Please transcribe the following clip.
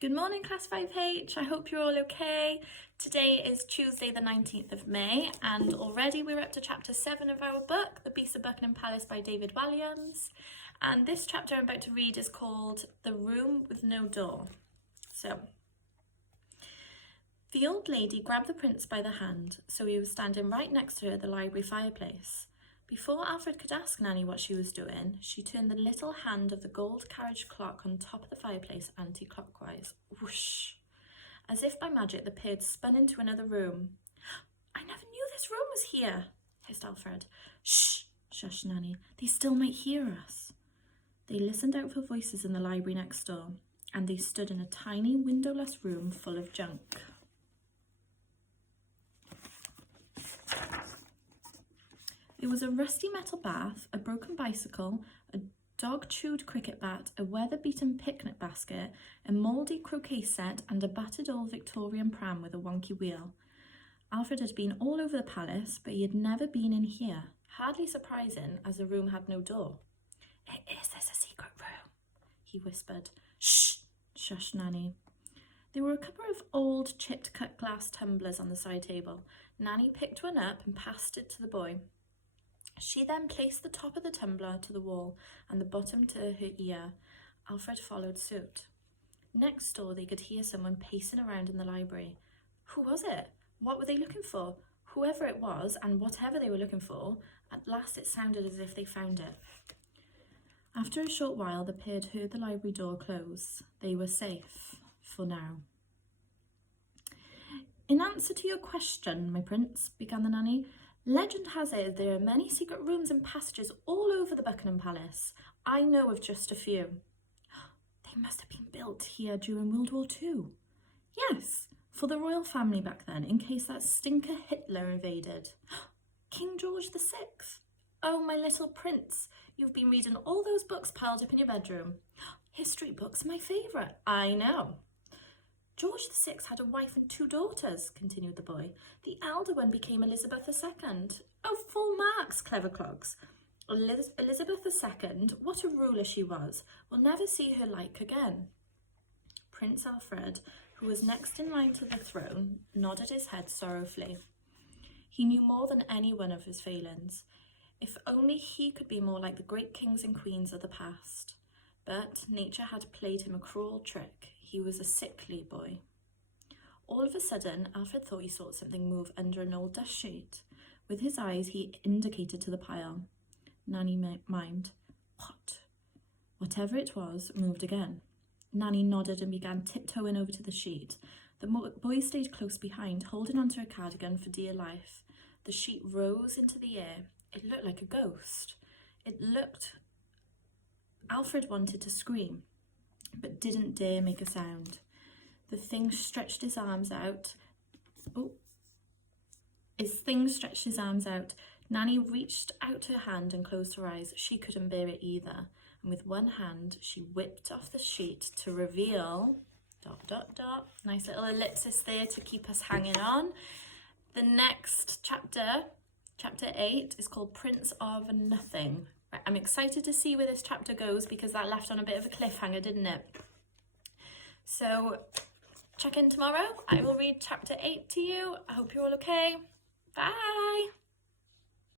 Good morning, Class 5H. I hope you're all okay. Today is Tuesday the 19th of May and already we're up to chapter 7 of our book, The Beast of Buckingham Palace by David Walliams. And this chapter I'm about to read is called The Room with No Door. So, the old lady grabbed the prince by the hand, so he was standing right next to her at the library fireplace. Before Alfred could ask Nanny what she was doing, she turned the little hand of the gold carriage clock on top of the fireplace anti-clockwise. Whoosh! As if by magic, the pair spun into another room. "I never knew this room was here," hissed Alfred. "Shh!" shushed Nanny. "They still might hear us." They listened out for voices in the library next door, and they stood in a tiny windowless room full of junk. There was a rusty metal bath, a broken bicycle, a dog-chewed cricket bat, a weather-beaten picnic basket, a mouldy croquet set, and a battered old Victorian pram with a wonky wheel. Alfred had been all over the palace, but he had never been in here, hardly surprising as the room had no door. "Is this a secret room?" he whispered. "Shh!" shushed Nanny. There were a couple of old chipped cut glass tumblers on the side table. Nanny picked one up and passed it to the boy. She then placed the top of the tumbler to the wall and the bottom to her ear. Alfred followed suit. Next door, they could hear someone pacing around in the library. Who was it? What were they looking for? Whoever it was, and whatever they were looking for, at last it sounded as if they found it. After a short while, the pair had heard the library door close. They were safe, for now. "In answer to your question, my prince," began the nanny, "legend has it there are many secret rooms and passages all over the Buckingham Palace. I know of just a few." "They must have been built here during World War II. "Yes, for the royal family back then, in case that stinker Hitler invaded." "King George VI. Oh, my little prince, you've been reading all those books piled up in your bedroom." "History books, my favourite." "I know." "George VI had a wife and 2 daughters," continued the boy. "The elder one became Elizabeth II. "Oh, full marks, clever clogs. Elizabeth II, what a ruler she was. We'll never see her like again." Prince Alfred, who was next in line to the throne, nodded his head sorrowfully. He knew more than any one of his failings. If only he could be more like the great kings and queens of the past. But nature had played him a cruel trick. He was a sickly boy. All of a sudden, Alfred thought he saw something move under an old dust sheet. With his eyes, he indicated to the pile. Nanny mimed. "What?" Whatever it was, moved again. Nanny nodded and began tiptoeing over to the sheet. The boy stayed close behind, holding onto her cardigan for dear life. The sheet rose into the air. It looked like a ghost. Alfred wanted to scream, but didn't dare make a sound. The thing stretched his arms out. Nanny reached out her hand and closed her eyes. She couldn't bear it either. And with one hand, she whipped off the sheet to reveal... ... Nice little ellipsis there to keep us hanging on. The next chapter, chapter 8, is called Prince of Nothing. Right, I'm excited to see where this chapter goes because that left on a bit of a cliffhanger, didn't it? So, check in tomorrow. I will read chapter 8 to you. I hope you're all okay. Bye!